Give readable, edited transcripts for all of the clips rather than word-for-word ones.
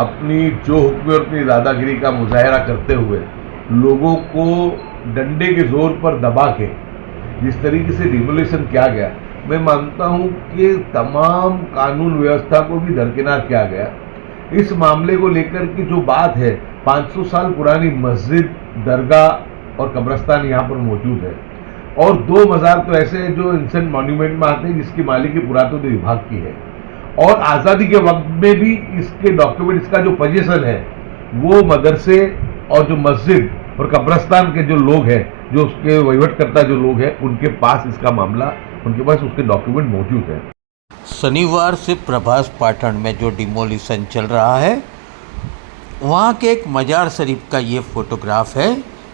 अपनी जो हुक्म और अपनी दादागिरी का मुजाहरा करते हुए लोगों को डंडे के जोर पर दबा के जिस तरीके से डिमोलिशन किया गया, मैं मानता हूं कि तमाम कानून व्यवस्था को भी दरकिनार किया गया। इस मामले को लेकर की जो बात है, 500 साल पुरानी मस्जिद, दरगाह और कब्रस्तान यहाँ पर मौजूद है और 2 मज़ार तो ऐसे हैं जो इंसेंट मॉन्यूमेंट में आते हैं, जिसकी मालिकी पुरातत्व विभाग की है और आज़ादी के वक्त में भी इसके डॉक्यूमेंट, इसका जो पोजीशन है वो मदरसे और जो मस्जिद और कब्रस्तान के जो लोग हैं, जो उसके वहीवटकर्ता जो लोग हैं, उनके पास इसका मामला, उनके पास उसके डॉक्यूमेंट मौजूद है। शनिवार से प्रभास पाटन में जो डिमोलिशन चल रहा है, वहाँ के एक मजार शरीफ का ये फोटोग्राफ है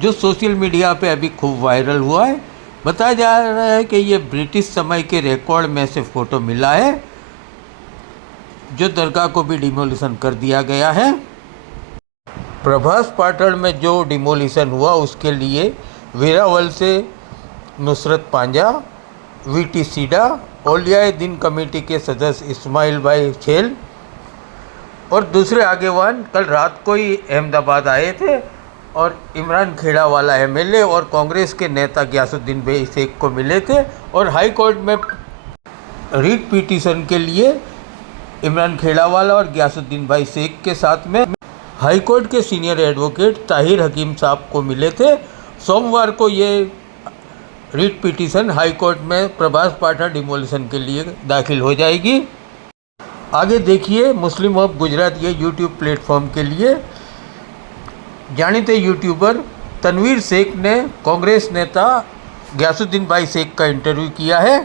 जो सोशल मीडिया पे अभी खूब वायरल हुआ है। बताया जा रहा है कि ये ब्रिटिश समय के रिकॉर्ड में से फ़ोटो मिला है, जो दरगाह को भी डिमोलिशन कर दिया गया है। प्रभास पाटन में जो डिमोलिशन हुआ उसके लिए वेरावल से नुसरत पांजा, वीटी सीडा, औलियाए दिन कमेटी के सदस्य इस्माइल भाई खेल और दूसरे आगेवान कल रात को ही अहमदाबाद आए थे और इमरान खेड़ा वाला एमएलए और कांग्रेस के नेता गयासुद्दीन भाई शेख को मिले थे और हाई कोर्ट में रीट पिटीशन के लिए इमरान खेड़ा वाला और गयासुद्दीन भाई शेख के साथ में हाई कोर्ट के सीनियर एडवोकेट ताहिर हकीम साहब को मिले थे। सोमवार को ये रीट पिटीशन हाई कोर्ट में प्रभास पाटन डिमोलिशन के लिए दाखिल हो जाएगी। आगे देखिए मुस्लिम ऑफ गुजरात ये यूट्यूब प्लेटफॉर्म के लिए जानिते यूट्यूबर तनवीर शेख ने कांग्रेस नेता गयासुद्दीन भाई शेख का इंटरव्यू किया है।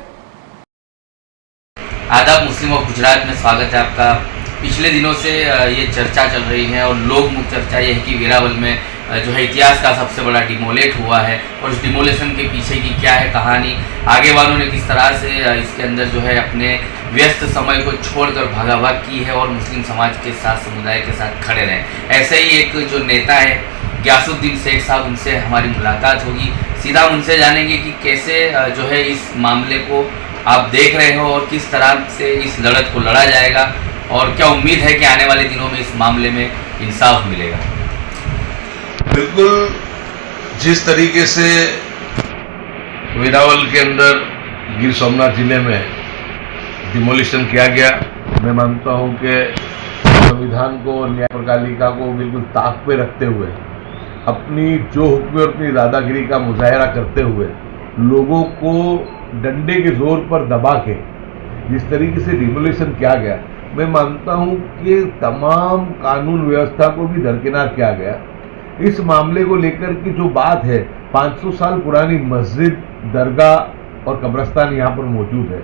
आदाब, मुस्लिम ऑफ गुजरात में स्वागत है आपका। पिछले दिनों से ये चर्चा चल रही है और लोग मुख्य चर्चा ये है कि वेरावल में जो है इतिहास का सबसे बड़ा डिमोलेट हुआ है और उस डिमोलेशन के पीछे की क्या है कहानी, आगे वालों ने किस तरह से इसके अंदर जो है अपने व्यस्त समय को छोड़कर भागाभाग की है और मुस्लिम समाज के साथ, समुदाय के साथ खड़े रहे। ऐसे ही एक जो नेता है गयासुद्दीन शेख साहब, उनसे हमारी मुलाकात होगी। सीधा उनसे जानेंगे कि कैसे जो है इस मामले को आप देख रहे हो और किस तरह से इस लड़त को लड़ा जाएगा और क्या उम्मीद है कि आने वाले दिनों में इस मामले में इंसाफ मिलेगा। बिल्कुल, जिस तरीके से वेरावल के अंदर गिर सोमनाथ जिले में डिमोलिशन किया गया, मैं मानता हूं कि संविधान को और न्यायपालिका को बिल्कुल ताक पे रखते हुए अपनी जो हुक्म और अपनी दादागिरी का मुजाहरा करते हुए लोगों को डंडे के जोर पर दबा के जिस तरीके से डिमोलिशन किया गया, मैं मानता हूं कि तमाम कानून व्यवस्था को भी दरकिनार किया गया। इस मामले को लेकर की जो बात है, 500 साल पुरानी मस्जिद, दरगाह और कब्रस्तान यहाँ पर मौजूद है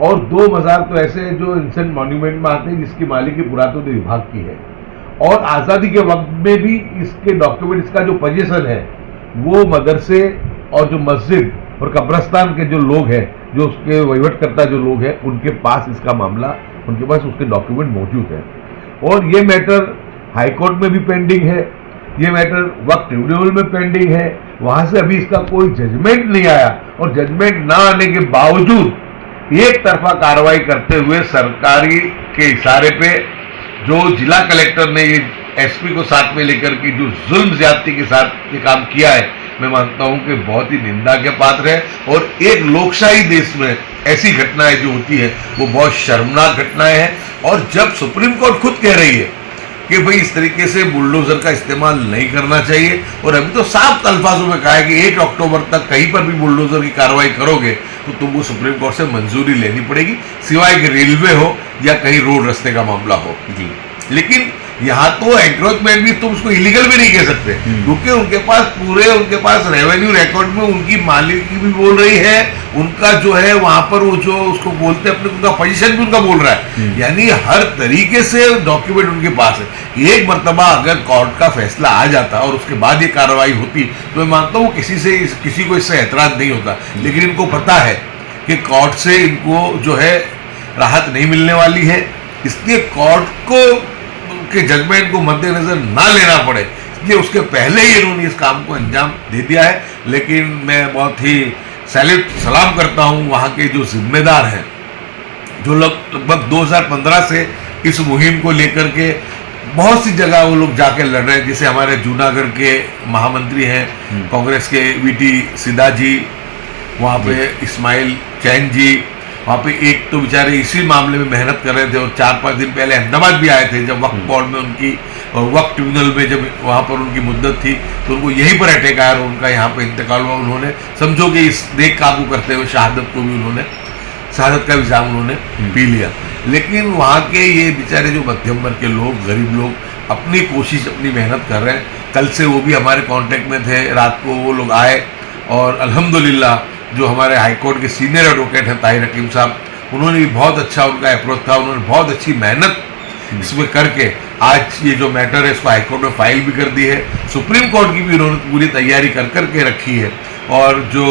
और 2 मज़ार तो ऐसे हैं जो इंसेंट मॉन्यूमेंट में आते हैं, जिसकी मालिकी पुरातत्व विभाग की है और आज़ादी के वक्त में भी इसके डॉक्यूमेंट, इसका जो पोजीशन है वो मदरसे और जो मस्जिद और कब्रस्तान के जो लोग हैं, जो उसके वहीवटकर्ता जो लोग हैं, उनके पास इसका मामला, उनके पास उसके डॉक्यूमेंट मौजूद है और ये मैटर हाई कोर्ट में भी पेंडिंग है, ये मैटर वक्त ट्रिब्यूनल में पेंडिंग है। वहां से अभी इसका कोई जजमेंट नहीं आया और जजमेंट ना आने के बावजूद एक तरफा कार्रवाई करते हुए सरकारी के इशारे पे जो जिला कलेक्टर ने ये एसपी को साथ में लेकर की जो जुल्म ज्यादती के साथ ये काम किया है, मैं मानता हूं कि बहुत ही निंदा के पात्र है और एक लोकशाही देश में ऐसी घटनाएं जो होती है वो बहुत शर्मनाक घटनाएं हैं। और जब सुप्रीम कोर्ट खुद कह रही है कि भाई इस तरीके से बुलडोजर का इस्तेमाल नहीं करना चाहिए और अभी तो साफ अल्फाजों में कहा है कि 1 अक्टूबर तक कहीं पर भी बुलडोजर की कार्रवाई करोगे तो तुमको सुप्रीम कोर्ट से मंजूरी लेनी पड़ेगी, सिवाय कि रेलवे हो या कहीं रोड रास्ते का मामला हो जी। लेकिन यहाँ तो एंक्रोचमेंट भी तुम उसको इलीगल भी नहीं कह सकते क्योंकि उनके पास रेवेन्यू रिकॉर्ड में उनकी मालिकी भी बोल रही है, उनका जो है वहां पर वो जो उसको बोलते हैं अपने, उनका पोजीशन भी उनका बोल रहा है, यानी हर तरीके से डॉक्यूमेंट उनके पास है। एक मर्तबा अगर कोर्ट का फैसला आ जाता और उसके बाद ये कार्रवाई होती तो मैं मानता हूँ किसी को इससे एतराज नहीं होता, लेकिन इनको पता है कि कोर्ट से इनको जो है राहत नहीं मिलने वाली है, इसलिए कोर्ट को के जजमेंट को मद्देनजर ना लेना पड़े, इसलिए उसके पहले ही इन्होंने इस काम को अंजाम दे दिया है। लेकिन मैं बहुत ही सलाम करता हूं वहां के जो जिम्मेदार हैं, जो लोग लगभग 2015 से इस मुहिम को लेकर के बहुत सी जगह वो लोग जाके लड़ रहे हैं। जैसे हमारे जूनागढ़ के महामंत्री हैं कांग्रेस के वीटी सिद्धा जी, वहाँ पे इस्माइल चैन जी, वहाँ पे एक तो बेचारे इसी मामले में मेहनत कर रहे थे और 4-5 दिन पहले अहमदाबाद भी आए थे, जब वक्फ बोर्ड में उनकी और वक्फ ट्रिब्यूनल में जब वहाँ पर उनकी मुद्दत थी तो उनको यहीं पर अटैक आया और उनका यहाँ पे इंतकाल हुआ। उन्होंने समझो कि इस देख काबू करते हुए शहादत को भी उन्होंने, शहादत का भी जाम उन्होंने पी लिया। लेकिन वहाँ के ये बेचारे जो मध्यम वर्ग के लोग, गरीब लोग अपनी कोशिश, अपनी मेहनत कर रहे हैं। कल से वो भी हमारे कांटेक्ट में थे, रात को वो लोग आए और अल्हम्दुलिल्लाह जो हमारे हाईकोर्ट के सीनियर एडवोकेट हैं ताहिर हकीम साहब, उन्होंने भी बहुत अच्छा उनका अप्रोच था, उन्होंने बहुत अच्छी मेहनत इसमें करके आज ये जो मैटर है इसको हाईकोर्ट में फाइल भी कर दी है। सुप्रीम कोर्ट की भी उन्होंने पूरी तैयारी कर के रखी है। और जो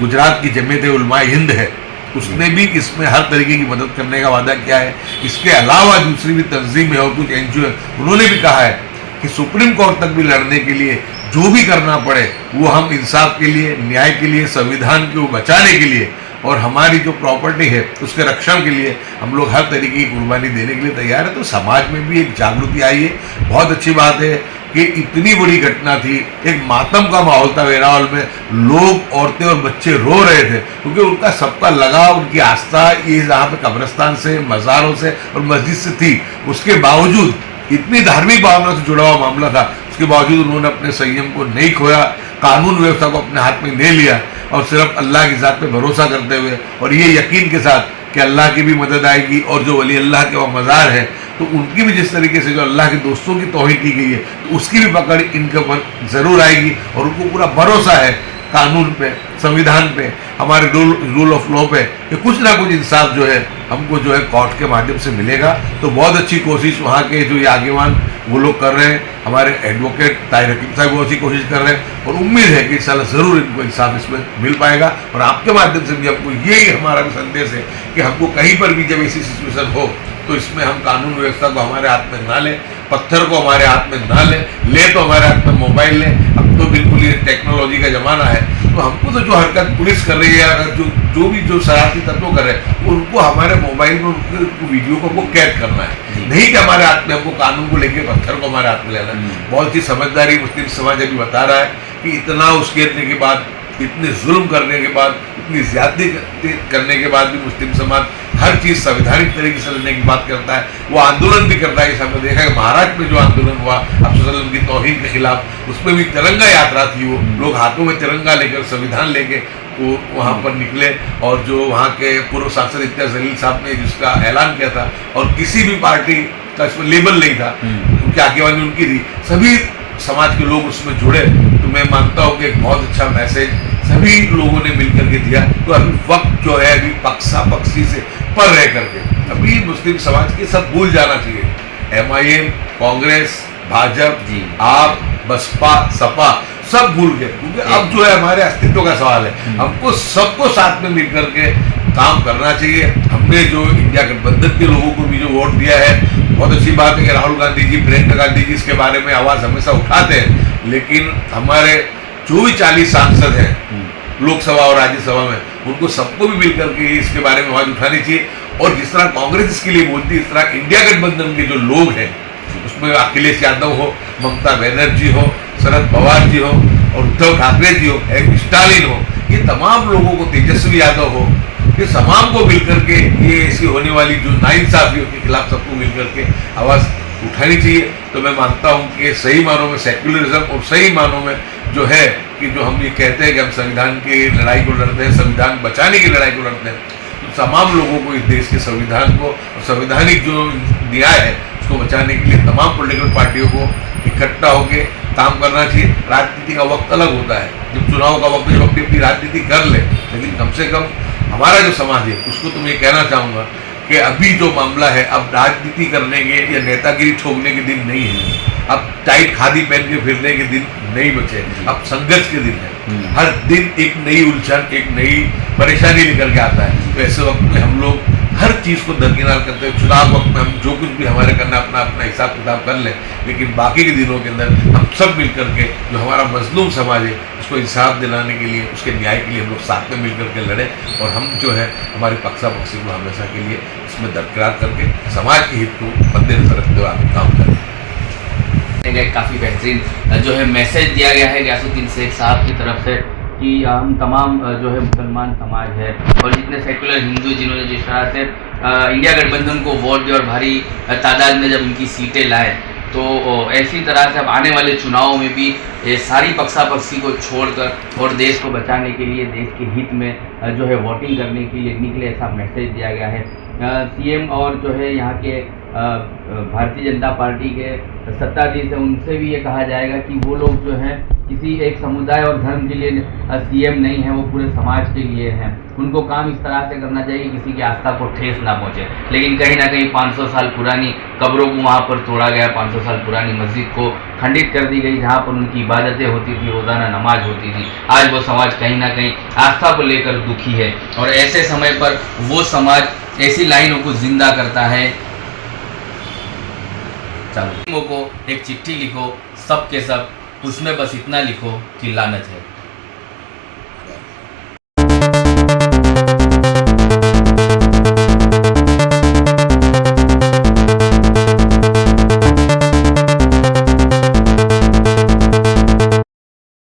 गुजरात की जमीयत उलमा हिंद है उसने भी इसमें हर तरीके की मदद करने का वादा किया है। इसके अलावा दूसरी भी तंजीमें और कुछ एनजीओ है, उन्होंने भी कहा है कि सुप्रीम कोर्ट तक भी लड़ने के लिए जो भी करना पड़े वो हम इंसाफ के लिए, न्याय के लिए, संविधान को बचाने के लिए और हमारी जो प्रॉपर्टी है उसके रक्षण के लिए हम लोग हर तरीके की कुर्बानी देने के लिए तैयार है। तो समाज में भी एक जागृति आई है। बहुत अच्छी बात है कि इतनी बड़ी घटना थी, एक मातम का माहौल था वेरावल में, लोग, औरतें और बच्चे रो रहे थे क्योंकि उनका सबका लगाव, उनकी आस्था ये जहाँ पे कब्रिस्तान से, मज़ारों से और मस्जिद से थी, उसके बावजूद इतनी धार्मिक भावना से जुड़ा हुआ मामला था, उसके बावजूद उन्होंने अपने संयम को नहीं खोया, कानून व्यवस्था को अपने हाथ में ले लिया और सिर्फ अल्लाह की ज़ात पे भरोसा करते हुए और ये यकीन के साथ कि अल्लाह की भी मदद आएगी और जो वली अल्लाह के वहाँ मज़ार है तो उनकी भी जिस तरीके से जो अल्लाह के दोस्तों की तौहीद की गई है तो उसकी भी पकड़ इनके ऊपर ज़रूर आएगी। और उनको पूरा भरोसा है कानून पे, संविधान पे, हमारे रूल ऑफ लॉ पे कि कुछ ना कुछ इंसाफ जो है हमको जो है कोर्ट के माध्यम से मिलेगा। तो बहुत अच्छी कोशिश वहाँ के जो ये आगेवान वो लोग कर रहे हैं, हमारे एडवोकेट ताहिर हकीम साहब बहुत अच्छी कोशिश कर रहे हैं और उम्मीद है कि इंशाल्लाह ज़रूर इनको इंसाफ इसमें मिल पाएगा। और आपके माध्यम से भी हमको यही हमारा भी संदेश है कि हमको कहीं पर भी जब ऐसी सिचुएशन हो तो इसमें हम कानून व्यवस्था को हमारे हाथ में ना लें, पत्थर को हमारे हाथ में ना ले तो हमारे हाथ में मोबाइल लें। अब तो बिल्कुल ये टेक्नोलॉजी का ज़माना है तो हमको तो जो हरकत पुलिस कर रही है, अगर जो भी जो शरारती तत्व कर रहे हैं उनको हमारे मोबाइल में उनको वीडियो को कैद करना है, नहीं कि हमारे हाथ में हमको कानून को लेके पत्थर को हमारे हाथ में लेना है। बहुत ही समझदारी मुस्लिम समाज अभी बता रहा है कि इतना उश्केरने के बाद, इतने जुल्म करने के बाद, इतनी ज्यादती करने के बाद भी मुस्लिम समाज हर चीज़ संवैधानिक तरीके से लेने की बात करता है। वो आंदोलन भी करता है। हमने देखा है महाराष्ट्र में जो आंदोलन हुआ अफसर की तौहीन के खिलाफ, उसमें भी तिरंगा यात्रा थी, वो लोग हाथों में तिरंगा लेकर, संविधान लेके वो वहाँ पर निकले। और जो वहाँ के पूर्व सांसद इम्तियाज जलील साहब ने जिसका ऐलान किया था और किसी भी पार्टी का इसमें लेबल नहीं था, उनकी आगेवानी उनकी थी, सभी समाज के लोग उसमें जुड़े। तो मैं मानता हूँ कि एक बहुत अच्छा मैसेज सभी लोगों ने मिलकर के दिया। तो अभी वक्त जो है अभी पक्षा पक्षी से पर रह करके अभी मुस्लिम समाज के सब भूल जाना चाहिए। MIM, कांग्रेस, भाजपा, आप, बसपा, सपा सब भूल गए क्योंकि अब जो है हमारे अस्तित्व का सवाल है। हमको सबको साथ में मिल करके काम करना चाहिए। हमने जो इंडिया गठबंधन के लोगों को भी जो वोट दिया है, बहुत अच्छी बात है कि राहुल गांधी जी, प्रियंका गांधी जी इसके बारे में आवाज़ हमेशा उठाते हैं, लेकिन हमारे जो भी 40 सांसद हैं लोकसभा और राज्यसभा में, उनको सबको भी मिलकर के इसके बारे में आवाज़ उठानी चाहिए। और जिस तरह कांग्रेस इसके लिए बोलती है, इस तरह इंडिया गठबंधन के जो लोग हैं उसमें अखिलेश यादव हो, ममता बनर्जी हो, शरद पवार जी हो और उद्धव ठाकरे जी हो, स्टालिन हो, ये तमाम लोगों को, तेजस्वी यादव हो, ये तमाम को मिलकर के ये ऐसी होने वाली जो नाइंसाफियों के खिलाफ सबको मिलकर के आवाज़ उठानी चाहिए। तो मैं मानता हूँ कि सही मानों में सेक्युलरिज्म और सही मानों में जो है कि जो हम ये कहते हैं कि हम संविधान की लड़ाई को लड़ते हैं, संविधान बचाने की लड़ाई को लड़ते हैं, तो तमाम लोगों को इस देश के संविधान को और संवैधानिक जो न्याय है उसको बचाने के लिए तमाम पॉलिटिकल पार्टियों को इकट्ठा होकर काम करना चाहिए। राजनीति का वक्त अलग होता है, जब चुनाव का वक्त, जब अपनी राजनीति कर ले, लेकिन कम से कम हमारा जो समाज है उसको तो मैं कहना चाहूँगा कि अभी जो मामला है, अब राजनीति करने के या नेतागिरी ठोकने के दिन नहीं है। अब टाइट खादी पहन के फिरने के दिन नहीं बचे, अब संघर्ष के दिन है। हर दिन एक नई उलझन, एक नई परेशानी निकल के आता है। तो ऐसे वक्त में हम लोग हर चीज़ को दरकिनार करते हैं। चुनाव वक्त में हम जो कुछ भी हमारे करना अपना अपना हिसाब किताब कर लें, लेकिन बाकी के दिनों के अंदर हम सब मिल करके जो हमारा मजलूम समाज है उसको इंसाफ दिलाने के लिए, उसके न्याय के लिए हम लोग साथ में मिल करके लड़ें और हम जो है हमारी पक्षा पक्षी को हमेशा के लिए इसमें दरकिनार करके समाज के हित को मद्देनजर रखते हुए आगे काम करें। काफ़ी बेहतरीन जो है मैसेज दिया गया है गयासुद्दीन शेख साहब की तरफ से कि हम तमाम जो है मुसलमान समाज है और जितने सेकुलर हिंदू जिन्होंने जिस तरह से इंडिया गठबंधन को वोट दिया और भारी तादाद में जब इनकी सीटें लाए, तो ऐसी तरह से अब आने वाले चुनावों में भी ये सारी पक्षापक्षी को छोड़कर और देश को बचाने के लिए, देश के हित में जो है वोटिंग करने के लिए निकले, ऐसा मैसेज दिया गया है। सीएम और जो है यहाँ के भारतीय जनता पार्टी के सत्ताधीश है, उनसे भी ये कहा जाएगा कि वो लोग जो हैं किसी एक समुदाय और धर्म के लिए सीएम नहीं है, वो पूरे समाज के लिए हैं। उनको काम इस तरह से करना चाहिए किसी की आस्था को ठेस ना पहुंचे। लेकिन कहीं ना कहीं 500 साल पुरानी कब्रों को वहाँ पर तोड़ा गया, 500 साल पुरानी मस्जिद को खंडित कर दी गई, जहाँ पर उनकी इबादतें होती थी, रोज़ाना नमाज होती थी। आज वो समाज कहीं ना कहीं आस्था को लेकर दुखी है और ऐसे समय पर वो समाज ऐसी लाइनों को जिंदा करता है। चलो को एक चिट्ठी लिखो, सब के सब, उसमें बस इतना लिखो कि लानत है।